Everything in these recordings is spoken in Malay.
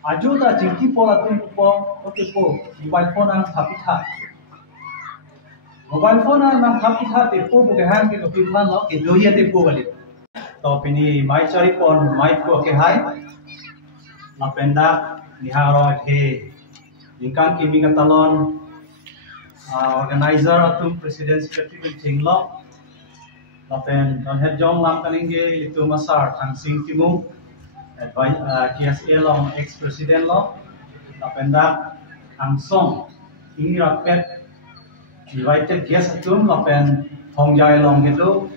Aju ta jingki pola tu po oke po mobile phone ang thapitha. Mobile phone ang thapitha te po bukehan ke lopi plan lo ke doya te po bali. To pini mai chari pon mai po ke hai. Lapenda niharo he lingkan kimi katalon organizer atum president secretary thinglo. Lapen don head jong lam kaninge itu masar thang sing timu. KSA long ex-president lo, lapenda angsong ini rapet invited guest atum lapen hongjai long gitu,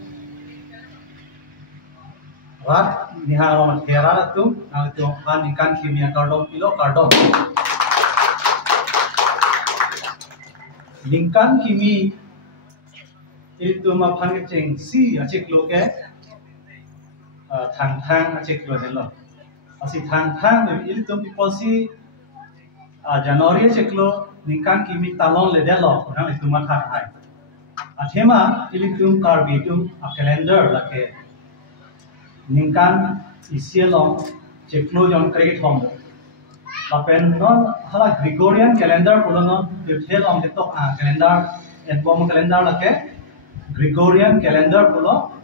rat niharo mathera atum, nang itu kan ikan kimia kardom kilo kardom, lingkan kimi itu mapan kecing si acik lo ke thang acik lo hello. Asi thang ini tuh people si Januari ceklo ningkan kimi talon ledelo orang itu mata hai. Athema ini tuh karbi tuh calendar lake ningkan isielong ceklo yang kredit hom. Lapen non hala Gregorian calendar pulonon detail ketok calendar bom calendar lake Gregorian calendar pulo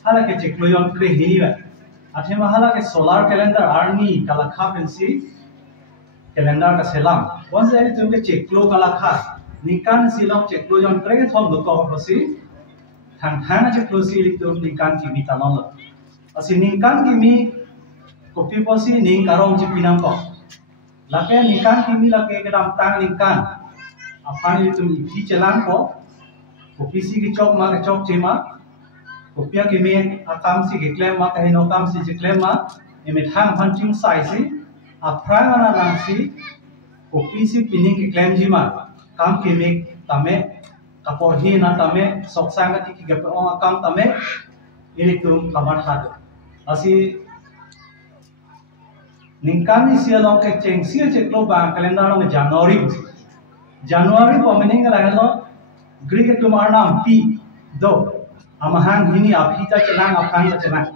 hala ke ceklo yang kredit hini. Athema hala ke solar calendar arni kalakha pensi calendar ka selam once ai tumke cheklo kalakha nikan silong cheklo jon krege thom do ko hosi thang cheklo si litum nikan kimi tamol asi nikan kimi kopi posi ning karong jipinam ko lake nikan kimi lake kedam tang nikan apan litum ipi chelang ko kopi si ki chok ma ke chok chema Kopia kimi akam si kiklem ma kahino kam si kiklem ma imi thang punching size si aprang ana lang si kopi si pining kiklem jima kam kimi tame kapor hi na tame soksang ka ki gape ong akam tame ini tu kamar hado asi ningkan isia long ke cheng sia cheklo ba kalendar long Januari ko mening la hello Greek tumar nam pi do amahang hini abhita celang apang celang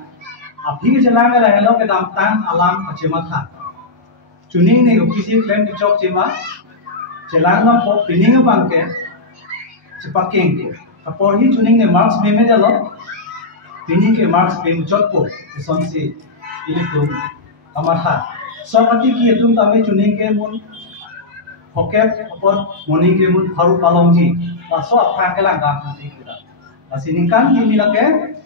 abhi ke celang la hello ke dam tang alam achema tha chuning ne kisi claim ki chok chema celang na pop pining bang ke chepaking ke apor hi chuning ne marks me dalo pining ke marks pe chot po son si ili tu amatha so mati ki tum tame chuning ke mun hokep apor moni ke mun haru palongji la so apang ke lang gam ti Asiningkan kimi lake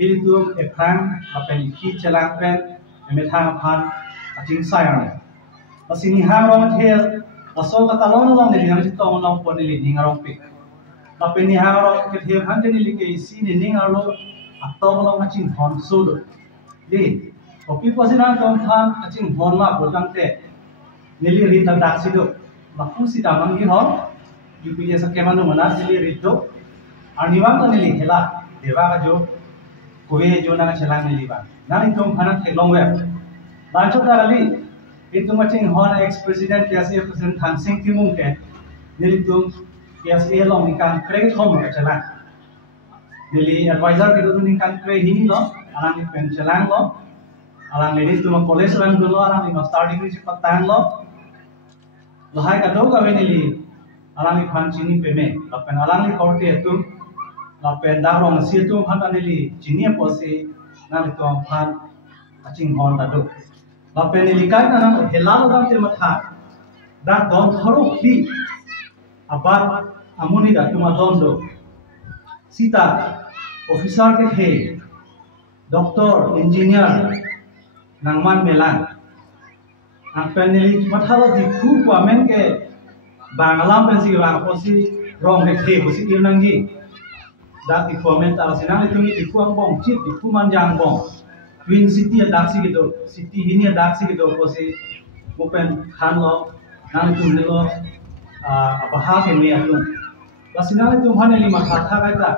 ini tuh ekran apa ni ki celang pen emetang pan acing sayang. Asini harong thel aso kata long ni yang itu long pon ni ningarong pik. Tapi ni harong ke thel hande ni like isi ni ningaro atau long acing hon sud. Di kopi pasina tong pan acing hon ma bodang te nili rita dak sido. Baku si damang gi hon UPS kemanu mana nili rito Arniwang to nili hela dewa ka jo koe jo na chelang nili ba nani tum phana thelong we bancho da gali itu macing hon ex president KSA president Than Sing Timung ke nili tum KSA long nikan kreg thom ka chelang nili advisor ke tu nikan kreg hini lo alang ni pen chelang lo alang ni tum college lang do lo alang ni master degree chi patang lo lahai ka do ka we nili alang ni phan chini peme lapen alang ni korte tum lapen darong situ hata nili jinia posi nang itu phan acing hon tadu lapen nili kai kana helal dam te matha da don tharo khi abar amuni da tuma don do sita officer ke he doctor engineer nangman melang apen nili matha lo dikhu kwamen ke bangalam pensi bang posi rong ke he posi irnangi dak di komen tal sinang itu ni di kuang bong chip di kuman jang bong Twin City dak si gitu city ini dak si gitu posi open khan lo nang itu lo apa ha ke ni atu la sinang itu hane lima kata kata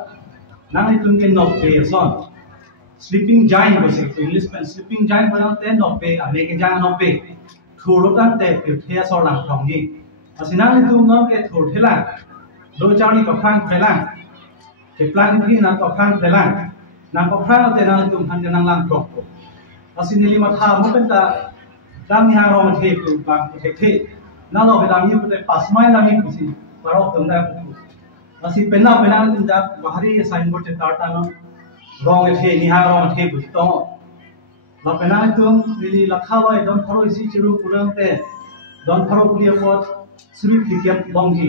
nang itu ke nok pe son sleeping giant posi English pen sleeping giant pada te nok pe ame ke jang nok pe thuro tan te thea so lang thong ni la sinang itu nok ke thur thela do chani ka phang thela Keplan ini nak kopran telang, nak kopran atau nang itu hanya nang lang drop. Asin ini lima tahun mungkin tak dam ni hang rong the ku bang ku the na lo dam ni ku te pasmai na mi ku si parok tum da ku asi pena tin da bahari sign board te tarta no rong the ni hang rong the ku to la pena tum really lakha loi don tharo isi chiru kurang te don tharo kulia pot suri kikem bongji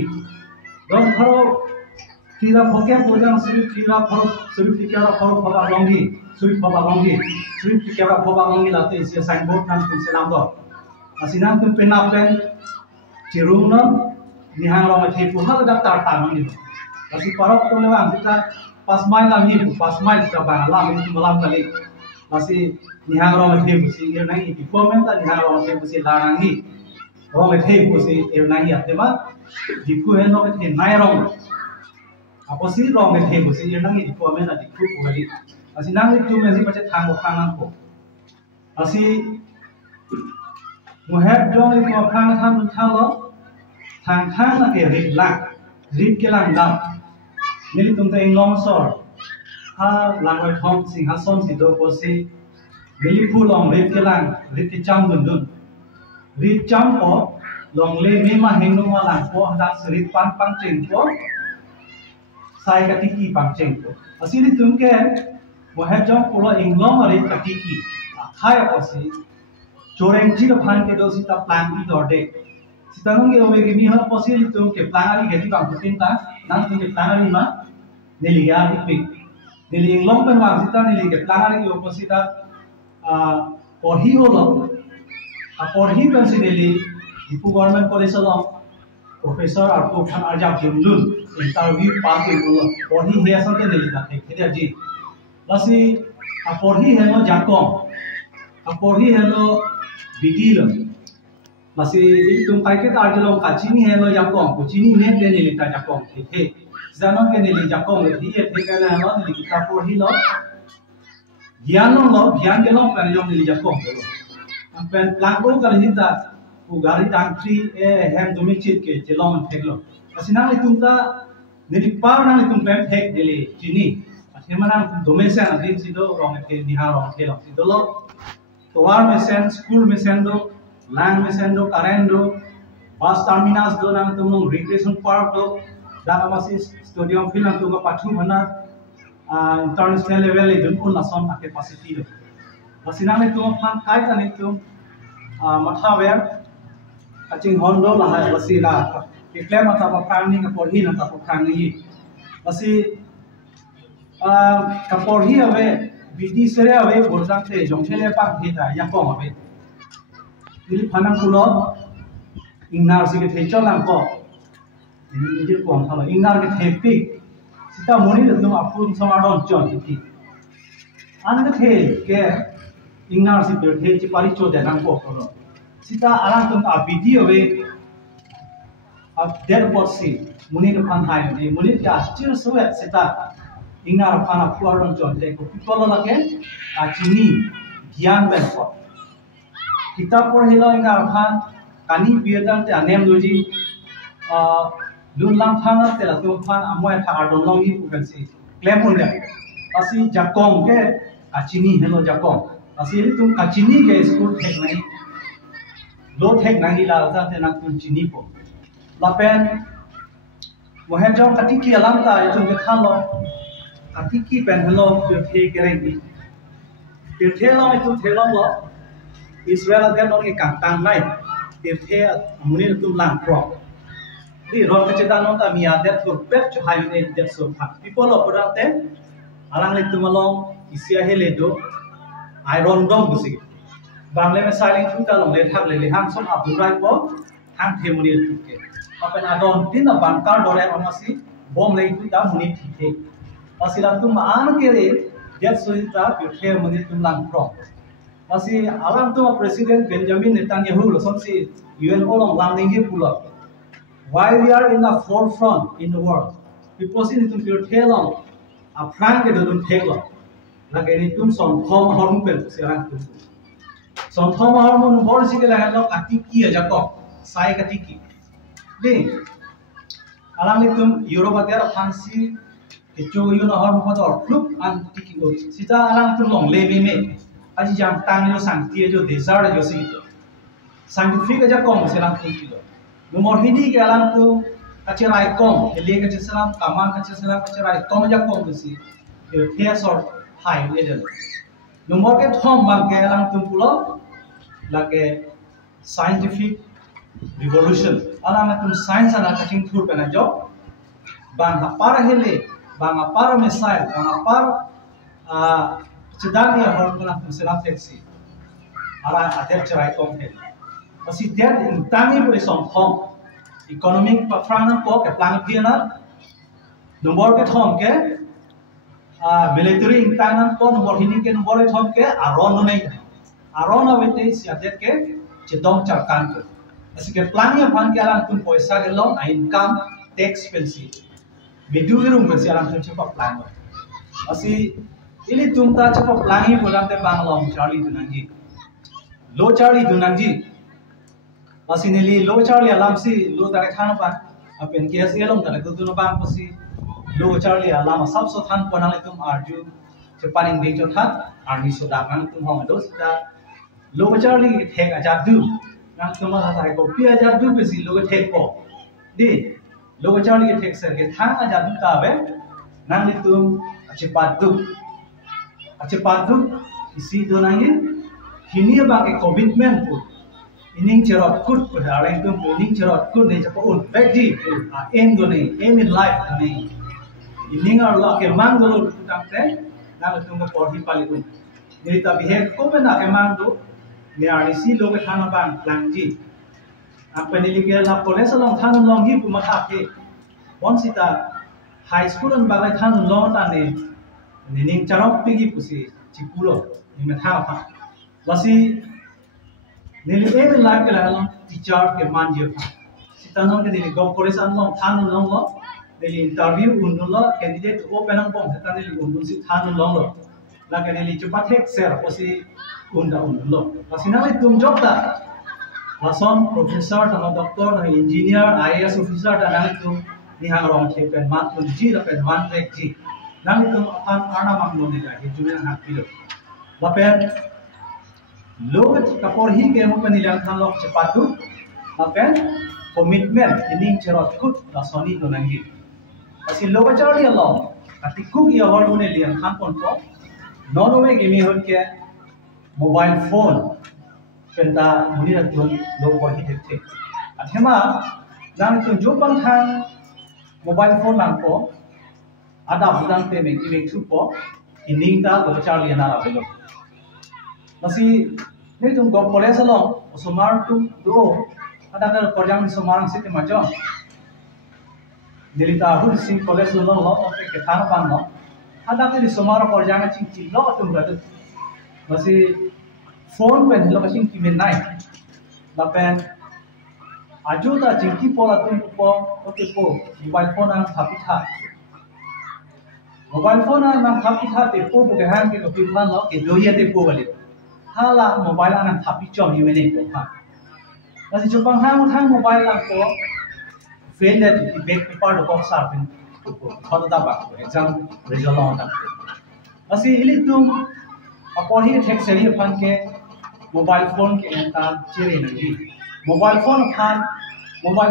don tharo kira pokem pojang suri kira tharo suri kira tharo phaba bongji suri phaba bongji suri kira phaba bongji la te isi sign board nam tum selam do asinam tum pena pen chiru no ni hang rong the ku hal da tarta no ni asi parok to lewang kita pasmai la mi pasmai ta ba la mi malam kali masih ni hang rong the busi ir nang i comment ni hang rong the busi larang ni rong the busi ir nang ya tema diku hen rong the nai rong apo si rong the busi ir nang i comment na diku ko gali asi nang tu me si pache thang ko khang ko asi mo het dong i ko khang tham thang lo thang khang na ke rit ke lang dam ni tum te long sor ha langoi thom sing ha som si do ko si Bili pu long rit ke lang rit ke cham dun rit cham ko long le me ma heng no ma lang ko da rit pan cheng ko sai ka tiki pang cheng ko asili tum ke mo ha jong ko lo ing long rit ka tiki khai ko si choreng chi ka phan ke do si ta plan i do de si ta nong ge o ge mi ha ko si tum ke plan ari ge ti bang putin ta nang tum ke plan ari ma ne li ya pi ne li ing long pen wang si ta ne li ke plan ari ge ko si ta পঢ়ি হলো পঢ়ি পেন্সিলি ডিপু government college হলো প্রফেসর আর কোখান আর যা জুমলুন interview pass হলো পঢ়ি হে আসতে নেলি তা খেদে জি লাসি পঢ়ি হেলো জাকম পঢ়ি হেলো বিগিল লাসি তুম কাইকে তার জলো কাচিনি হেলো জাকম কুচিনি নে তে নেলি তা জাকম হে জানো কে নেলি জাকম হি হে কেনা হেলো নেলি কিতাব পঢ়ি লো Gian ke long pen yom ni jakom pen plangko kali hita u gari tangtri hem dumi chit ke jelong theklo asinang li tumta ni par nang li tum pen thek dele chini athemana dome sen adin sido rong ke niha rong ke lo sido lo toar mesen school mesen do lang mesen do current do bus terminus do nang tum recreation park do dana masi stadium field nang tum pathu bana international level itu pun langsung pakai capacity loh. Masinang itu kan kait kan itu mathawer kacing hondo lah masih lah. Iklim atau pakan ni kapolhi atau pakan ni masih kapolhi awe bidi sere awe borzak te jongchele pak kita yang kong awe. Jadi panang pulau ingnar sikit hecol langko. Ini dia kuang kalau ingnar ke tepik Sita moni itu apun sama don John itu. Anda ke ingnar si berhe cipari coda nangko kono. Sita alang tum video we dead body moni itu kan hai ni moni itu acir suet sita ingnar kan apun don John te ko people lagi cini gian benpot. Kita porhilo ingnar kan kani biadan te anem loji Lun lang thang te la tu phan amoy tha adon long hi ku kan si claim hon da asi jakong ke achini hello jakong asi tum achini ke school thek nahi lo thek nahi la ta te na tum chini po la pen mo he jong katiki alam ta tum ke khalo katiki pen hello tu the ke reng ni tu the lo tu the lo Israel kan ong ke kang tang nai tu the muni tum lang pro Di rol kecita nonta mia det for pet to high in det so people of Purate alang le tumalong isia heledo iron dom busi bangle me sailing thuta long le thak le hang som abdul rai po hang themuni thuke apen adon tin bankar dore amasi bom le thuta muni thike asila tum an kere det so ita phe muni tum lang pro asi alang tum president Benjamin Netanyahu lo som si UN olong lang ningi pulo Why we are in the forefront in the world? People see it to your tail on. A prank it doesn't take long. Like anything, some Tom Hormon, some Tom Hormon, more single and look at Tiki as a cop, Saikatiki. Then, Alamitum, Europa, there fancy, the Joe, you know, Hormon or Club and Tiki goes. Sita Alam too long, lay me. As young Tango San Tio, desire your seat. scientific aja kong selang tu kilo. Nomor hini ke alam tu kacirai kong, heli kacirai kaman kacirai kong aja kong tu si dia sort high level. Nomor ke thom bang ke alam tu pulau lagi scientific revolution. Alam tu science ada kacing tur kena jo. Bang apar heli, bang apar missile, bang apar sedang dia orang kena tu selang teksi. Alam ada cerai kong heli. Masih dia intangi boleh sombong. Economic perang ko ke plan piana. Nomor ke thom ke military intangan ko nomor hini ke nomor ke thom ke aron nai. Aron awete si adet ke cedong carkan ke. Masih ke plan yang pan ke alang tun poisa ke long income tax pensi. Medu irung pensi alang tun cepat plan. Masih ini tumta cepat plan ini pulang te banglong Charlie Dunanji. Low Charlie Dunanji. Masih nili lo Charlie alam si lo tak than pa apen kes elong tak tu bang pasi lo Charlie alam sab so than ponang tum arju cepaning ding jo than arni so dakan tum hong do sta lo Charlie thek aja du nang tum ha sai ko pi aja du pasi lo thek ko di lo Charlie thek ser ke thang aja du ta be nang tum cepat du isi do nangin kini ba ke commitment pu ining cerot kut pada orang itu ining cerot kut ni cepat un bagi aim goni aim in life ni ining Allah ke mang dulu tentang teh nak tunggu porti paling jadi tapi ko benda ke mang tu ni arisi lo ke thana bang langji apa ni lagi lah polis long thana long hi pun mata ke bon sita high school an bagai thana long ta ni ining cerot pergi pusi cipulo ni mata apa masih nili eme life ke lalang teacher ke manje sitanong ke nili go police anlong thanu long lo nili interview undun lo candidate open ang bong sitan nili undun si thanu long lo la ke nili cepat hek ser posi undun lo kasi nali tum job ta lason professor ta doctor ta engineer IAS officer ta nali tum ni hang rong ke pen mat un ji la pen wan rek ji nali tum an arna mang lo ni ga he jumen hak pilo la pen लोग कपोर ही के मुझे निलाम थान लोग चपातु अपन commitment ini cerot kut lasoni donangi asi loba charli Allah ati ku ki award une liam khan pon ko nono me gemi hon ke mobile phone penta muni ratun lo ko hi dekte athema jang tun jo bang thang mobile phone lang ko ada budang pe me ki thu ko ining ta loba charli na ra belo masih ni tum go college lo sumar tum do ada kan projang sumarang siti majo dilita hul sing college lo lo oke ke thana pan lo ada kan sumar projang ching ching lo tum ga masih phone pen lo kasing kimen nai la pen ajuda jingki pola tum po oke po mobile phone ang thapi tha mobile phone ang thapi tha te po bu ke han ke ko plan lo ke do ye te po bali hala mobile ang thapi chom ni mene ko ha masih jupang hang thang mobile lang ko fail that the back part of box up in khona da ba exam result on that masih ili tum apon hi thek seri phan ke mobile phone ke enta chire ngi mobile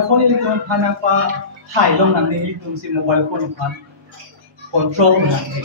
phone ili tum phan pa thai long nang ni ili tum si mobile phone phan control nang ni